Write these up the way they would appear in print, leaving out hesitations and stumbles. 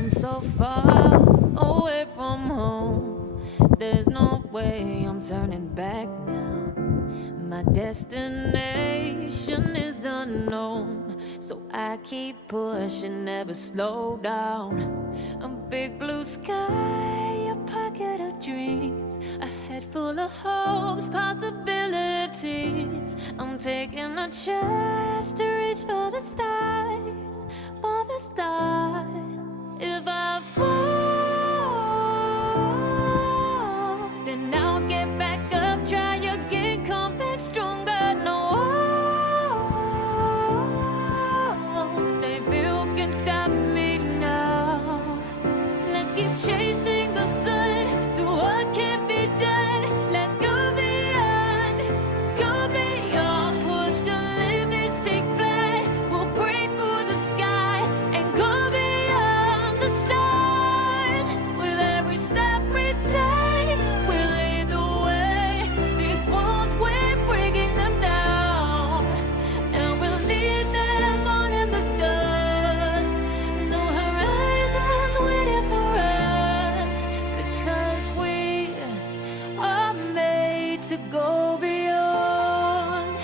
come so far away from home. There's no way I'm turning back now. My destination is unknown, so I keep pushing, never slow down. A big blue sky, a pocket of dreams, a head full of hopes, possibilities. I'm taking a chance to reach for the stars, for the stars. If I fall, then I'll get back up, try again, come back stronger. No walls they built can stop me now. Let's keep chasing the sun, do what can't be done. Let's go beyond, push the limits, take flight. We'll break through the sky and go beyond the stars. With every step we take, we'll lead the way. These walls, we're breaking them down, and we'll leave them all in the dust. No horizons waiting for us, because we are made to go beyond.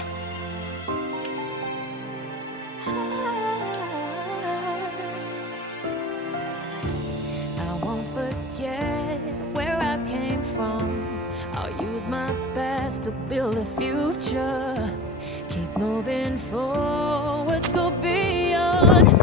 I won't forget where I came from. I'll use my best to build a future. Keep moving forward, go beyond.